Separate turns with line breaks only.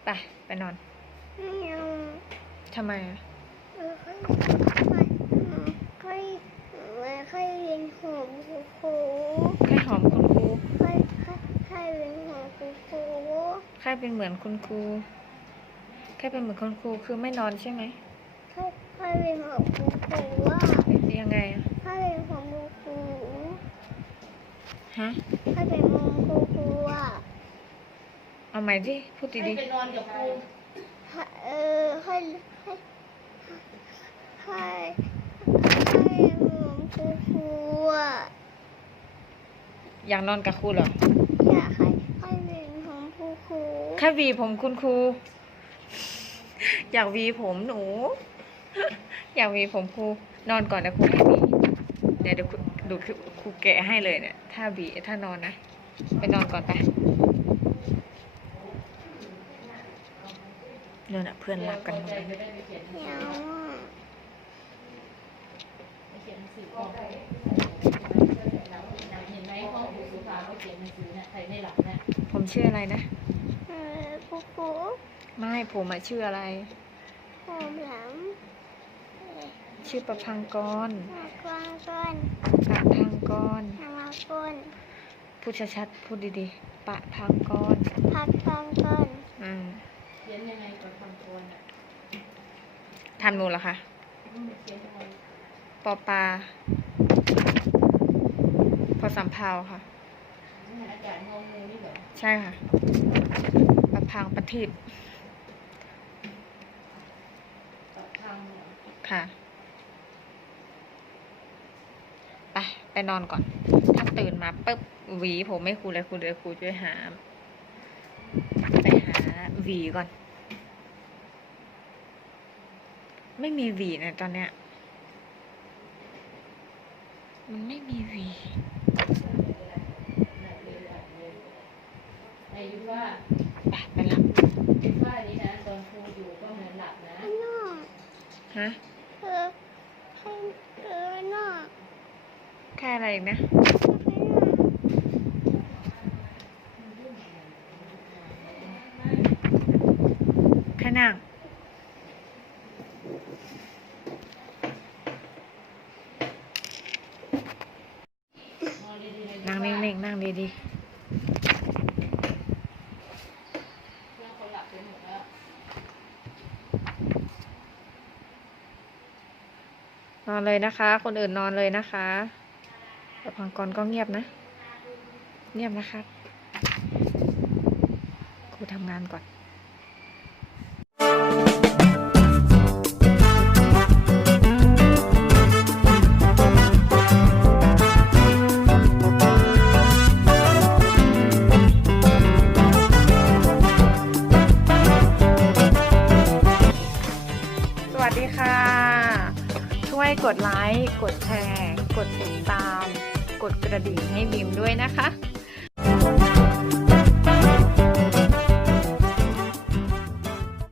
ไปนอน
ไม่เอา
ทำไมอะ
ค่อยค่อยเรียนหอมครู
แค่หอมคุณครู
ค่อยเรียนหอมครู
แค่เป็นเหมือนคุณครูแค่เป็นเหมือนคุณครูคือไม่นอนใช่ไหม
ค่อยเรียนหอมครูว่า
ยังไงอะ
ค่อยเรียนหอมครู
ฮะ
ค่อยเป็นหอมครูว่า
เอาใหม่ดิพูดดี
ๆไปนอนกับครู
ค่อยหอมครูว่า
อยากนอนกับครูเหรอ
อยากให้เรียนหอมครู
แค่หวีผมคุณครูอยากหวีผมหนู อยากหวีผมครูนอนก่อนนะครูให้หวีเนี่ยเดี๋ยวดูครูแกะให้เลยเนี่ยถ้าหวีถ้านอนนะไปนอนก่อนไปเนี่ยนะเพื่อนหลับกันหมด
เหนียว
เขียนหนังสือก่อนเห็นไหมห้องครูสุภาเขาเขียนหนังสือเนี่ยใครไม่หลับเนี่ย
ผมชื่ออะไรนะ
ครู
ไม่ผมมาชื่ออะไร
ผมหลัง
ชื่อประพังกร
ก้อน
ประพังกรพูดชัดๆพูดดีๆประพังกร
พักก้อน
เขียนยังไงกับคำกรอ่ะ
ทำหนูเหรอคะ
เขียนยังไง
ปอปลาพอสำเภาค่ะ
อาจารย์งงงูนี่เหรอ
ใช่ค่ะประพังประทีปค่ะไปนอนก่อนถ้าตื่นมาปุ๊บหวีผมไม่ครูเลยครูเดี๋ยวครูช่วยไปหาหวีก่อนไม่มีหวีนะตอนเนี้ยมันไม่มีหวี
ไอ้ยุว่า
ไปหลับ
ยุว่านี่นะตอนครูอยู่ก็เหมือนหลับนะ
ฮะ
นอก
แค่อะไรอีกนะแค่นั่งนั่งนิ่งๆนั่งดีๆนอนเลยนะคะคนอื่นนอนเลยนะคะแต่พังกรก็เงียบนะเงียบนะครับครูทำงานก่อนสวัสดีค่ะช่วยกดไลค์ กดแชร์ กดติดตาม กดกระดิ่งให้บีมด้วยนะคะ